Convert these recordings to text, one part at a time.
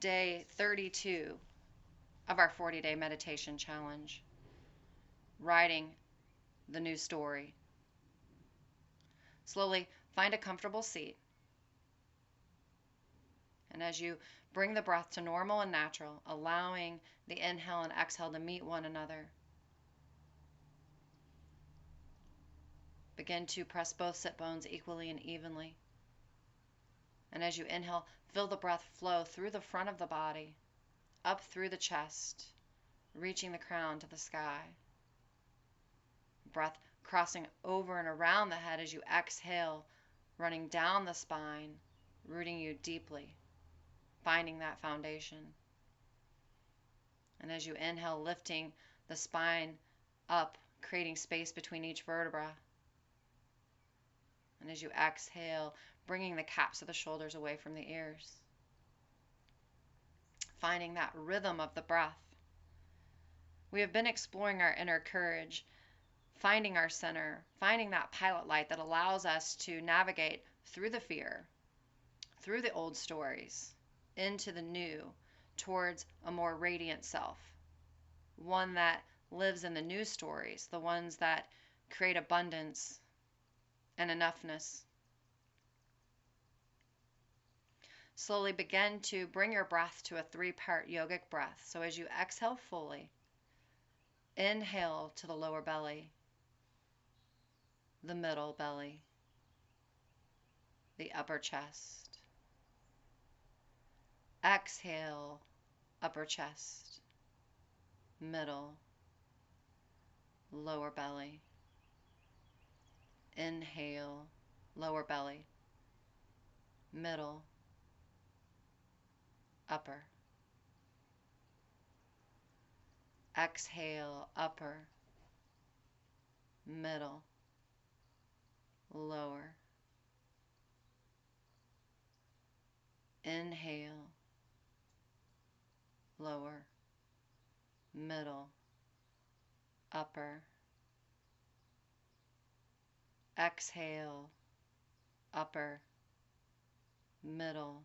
day 32 of our 40-day meditation challenge, writing the new story. Slowly find a comfortable seat. And as you bring the breath to normal and natural, allowing the inhale and exhale to meet one another, begin to press both sit bones equally and evenly. And as you inhale, feel the breath flow through the front of the body, up through the chest, reaching the crown to the sky. Breath crossing over and around the head as you exhale, running down the spine, rooting you deeply, finding that foundation. And as you inhale, lifting the spine up, creating space between each vertebra. And as you exhale, bringing the caps of the shoulders away from the ears. Finding that rhythm of the breath. We have been exploring our inner courage, finding our center, finding that pilot light that allows us to navigate through the fear, through the old stories, into the new, towards a more radiant self. One that lives in the new stories, the ones that create abundance and enoughness. Slowly begin to bring your breath to a 3-part yogic breath. So as you exhale fully, inhale to the lower belly, the middle belly, the upper chest. Exhale, upper chest, middle, lower belly. Inhale, lower belly, middle, upper. Exhale, upper, middle, lower. Inhale, lower, middle, upper. Exhale, upper, middle,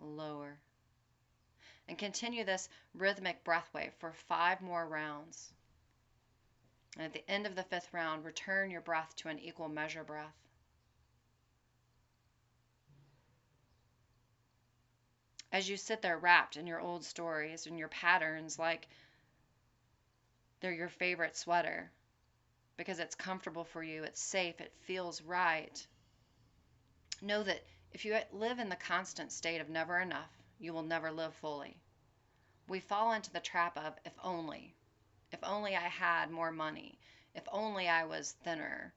lower. And continue this rhythmic breath wave for 5 more rounds. And at the end of the 5th round, return your breath to an equal measure breath. As you sit there wrapped in your old stories and your patterns like they're your favorite sweater because it's comfortable for you, it's safe, it feels right, know that if you live in the constant state of never enough, you will never live fully. We fall into the trap of if only. If only I had more money. If only I was thinner.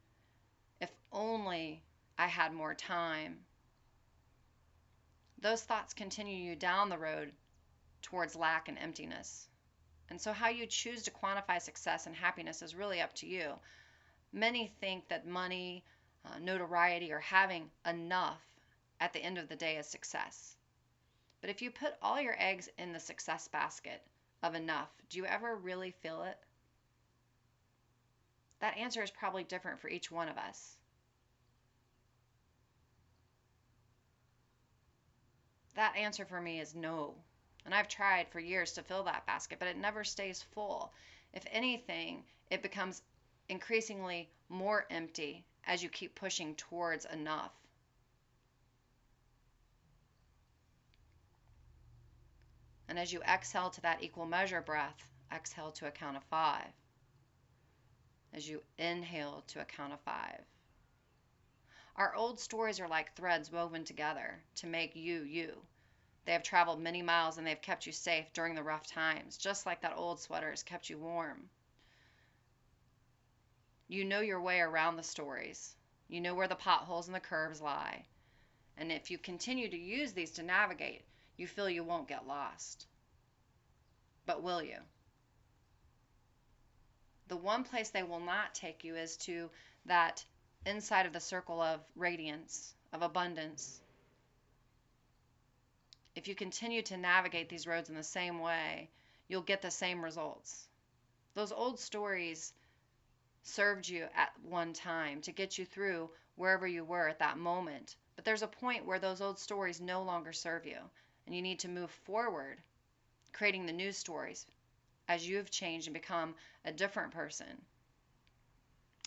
If only I had more time. Those thoughts continue you down the road towards lack and emptiness. And so how you choose to quantify success and happiness is really up to you. Many think that money, notoriety, or having enough at the end of the day is success. But if you put all your eggs in the success basket of enough, do you ever really feel it? That answer is probably different for each one of us. That answer for me is no. And I've tried for years to fill that basket, but it never stays full. If anything, it becomes increasingly more empty as you keep pushing towards enough. And as you exhale to that equal measure breath, exhale to a count of 5. As you inhale to a count of 5. Our old stories are like threads woven together to make you, you. They have traveled many miles and they've kept you safe during the rough times, just like that old sweater has kept you warm. You know your way around the stories. You know where the potholes and the curves lie. And if you continue to use these to navigate, you feel you won't get lost. But will you? The one place they will not take you is to that inside of the circle of radiance, of abundance. If you continue to navigate these roads in the same way, you'll get the same results. Those old stories served you at one time to get you through wherever you were at that moment. But there's a point where those old stories no longer serve you, and you need to move forward, creating the new stories as you've changed and become a different person.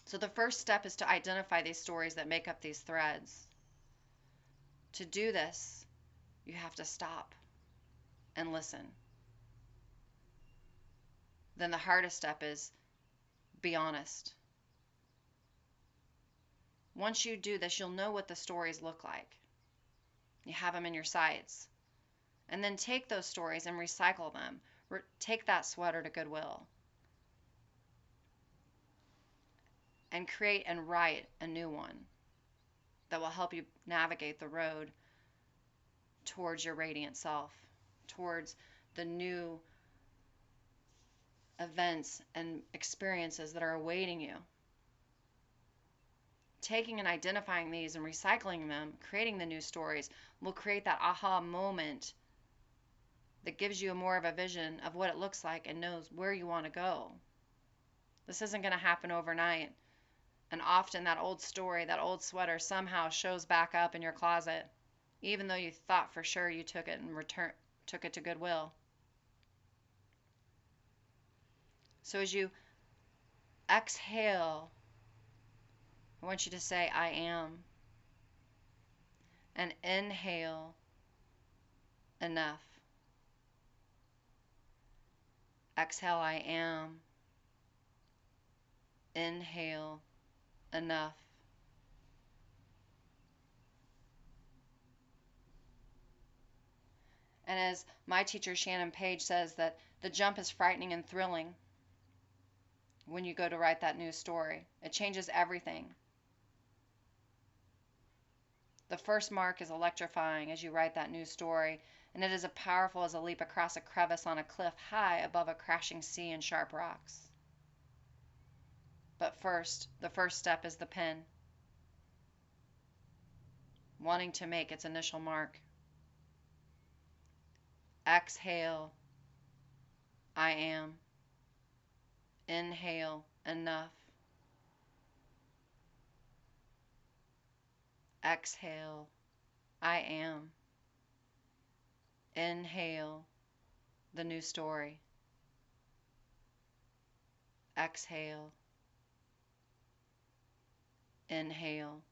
So the first step is to identify these stories that make up these threads. To do this, you have to stop and listen. Then the hardest step is be honest. Once you do this, you'll know what the stories look like. You have them in your sights. And then take those stories and recycle them. Take that sweater to Goodwill and create and write a new one that will help you navigate the road towards your radiant self, towards the new events and experiences that are awaiting you. Taking and identifying these and recycling them, creating the new stories, will create that aha moment that gives you more of a vision of what it looks like and knows where you want to go. This isn't going to happen overnight. And often that old story, that old sweater somehow shows back up in your closet, even though you thought for sure you took it to Goodwill. So as you exhale, I want you to say, I am. And inhale, enough. Exhale, I am. Inhale, enough. And as my teacher Shannon Page says, that the jump is frightening and thrilling when you go to write that new story. It changes everything. The first mark is electrifying as you write that new story, and it is as powerful as a leap across a crevice on a cliff high above a crashing sea and sharp rocks. But first, the first step is the pen, wanting to make its initial mark. Exhale, I am. Inhale, enough. Exhale, I am. Inhale, the new story. Exhale, inhale.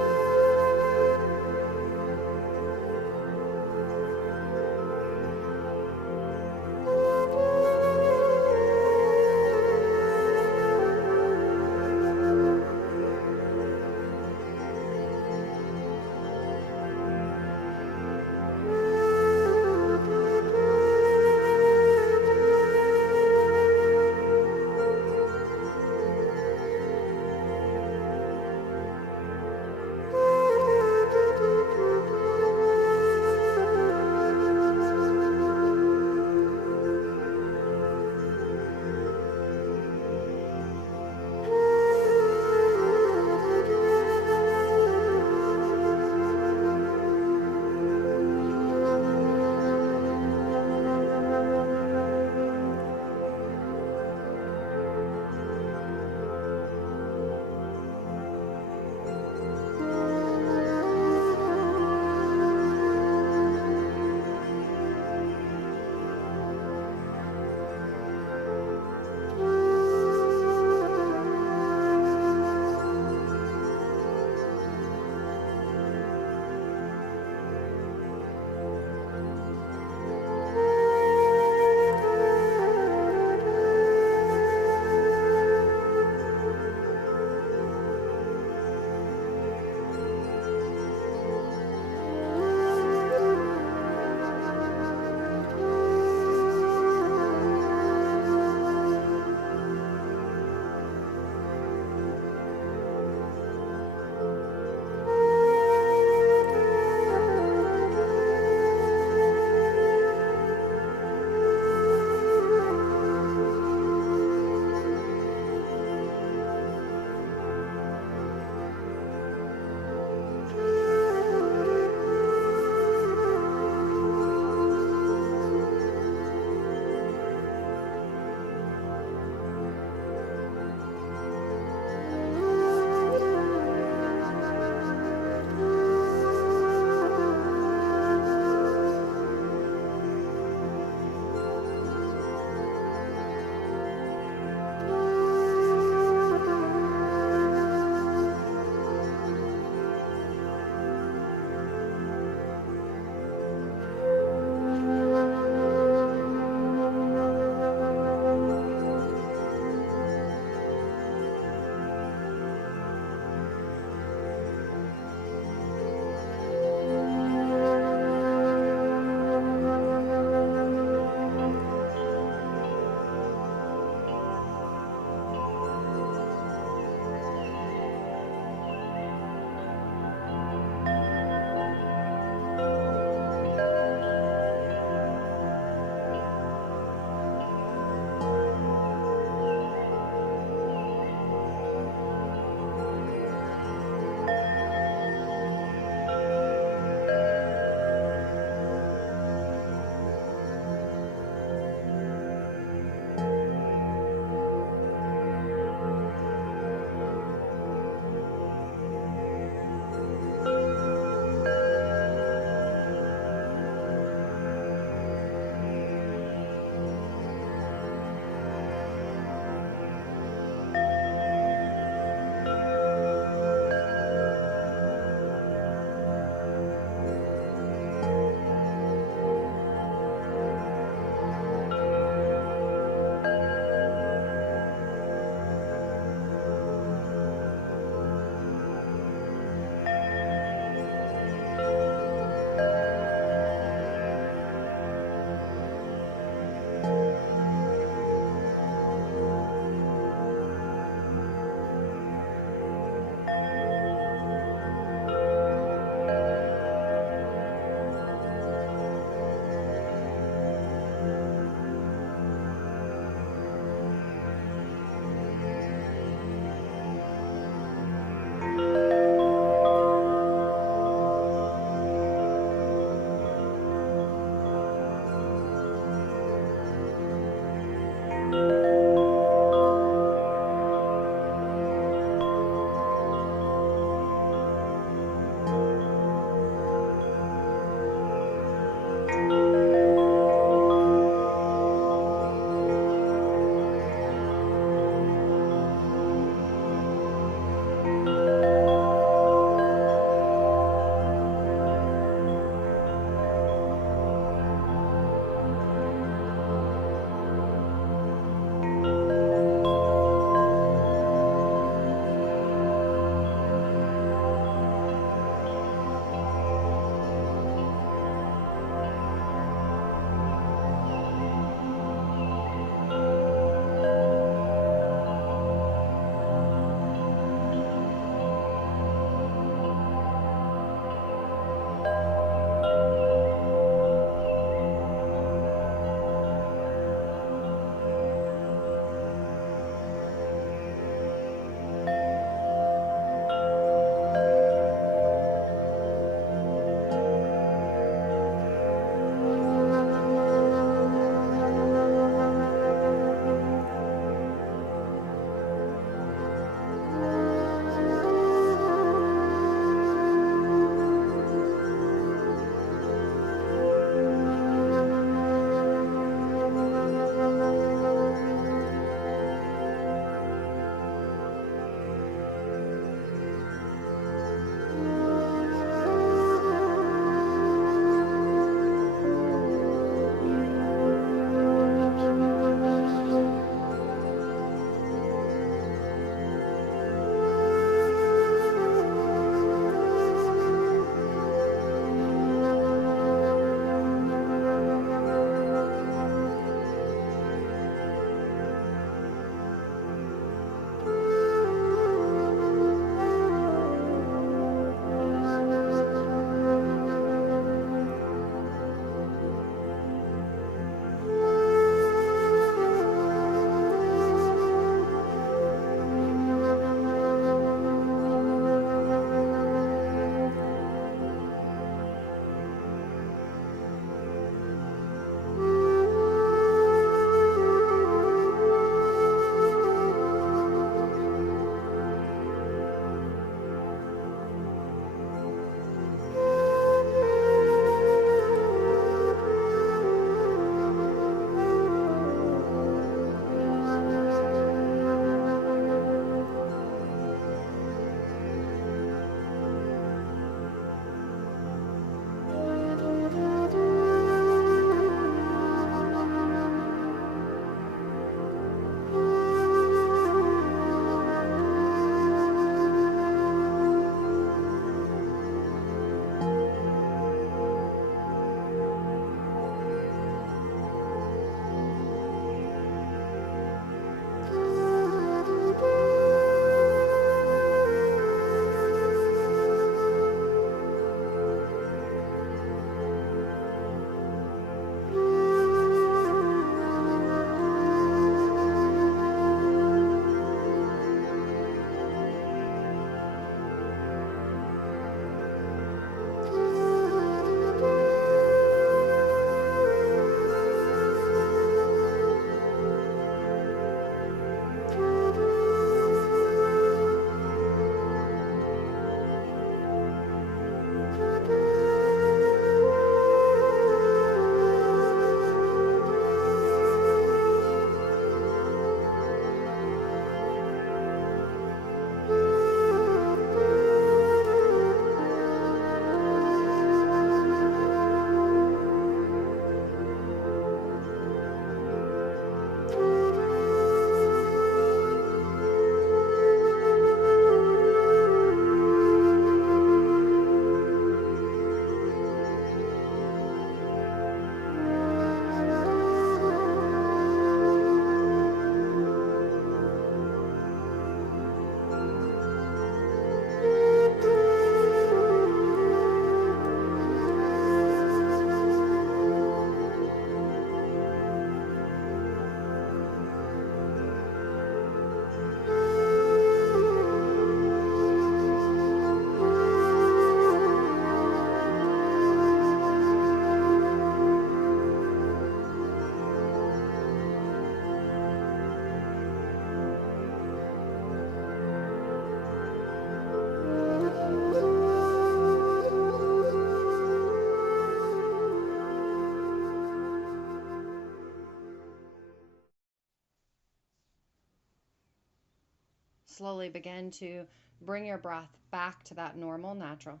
slowly begin to bring your breath back to that normal, natural.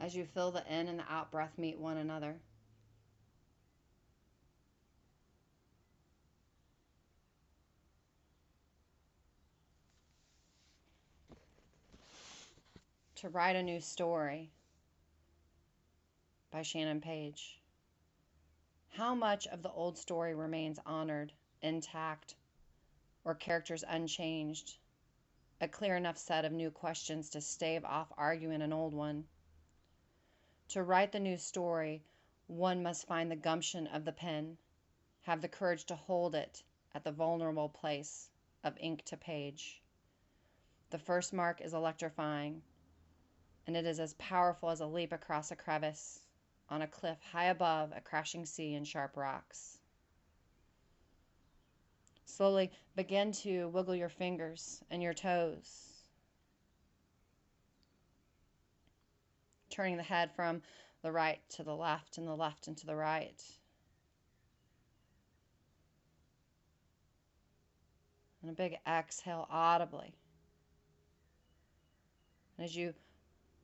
As you feel the in and the out breath meet one another. To Write a New Story by Shannon Page. How much of the old story remains honored, intact, or characters unchanged? A clear enough set of new questions to stave off arguing an old one. To write the new story, one must find the gumption of the pen, have the courage to hold it at the vulnerable place of ink to page. The first mark is electrifying, and it is as powerful as a leap across a crevice on a cliff high above a crashing sea and sharp rocks. Slowly begin to wiggle your fingers and your toes, turning the head from the right to the left and the left into the right. And a big exhale audibly. And as you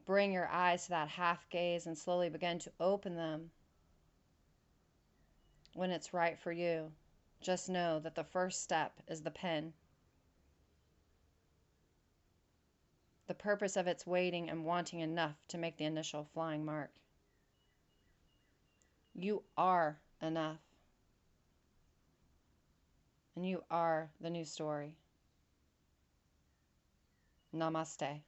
bring your eyes to that half gaze and slowly begin to open them when it's right for you, just know that the first step is the pen. The purpose of its waiting and wanting enough to make the initial flying mark. You are enough. And you are the new story. Namaste.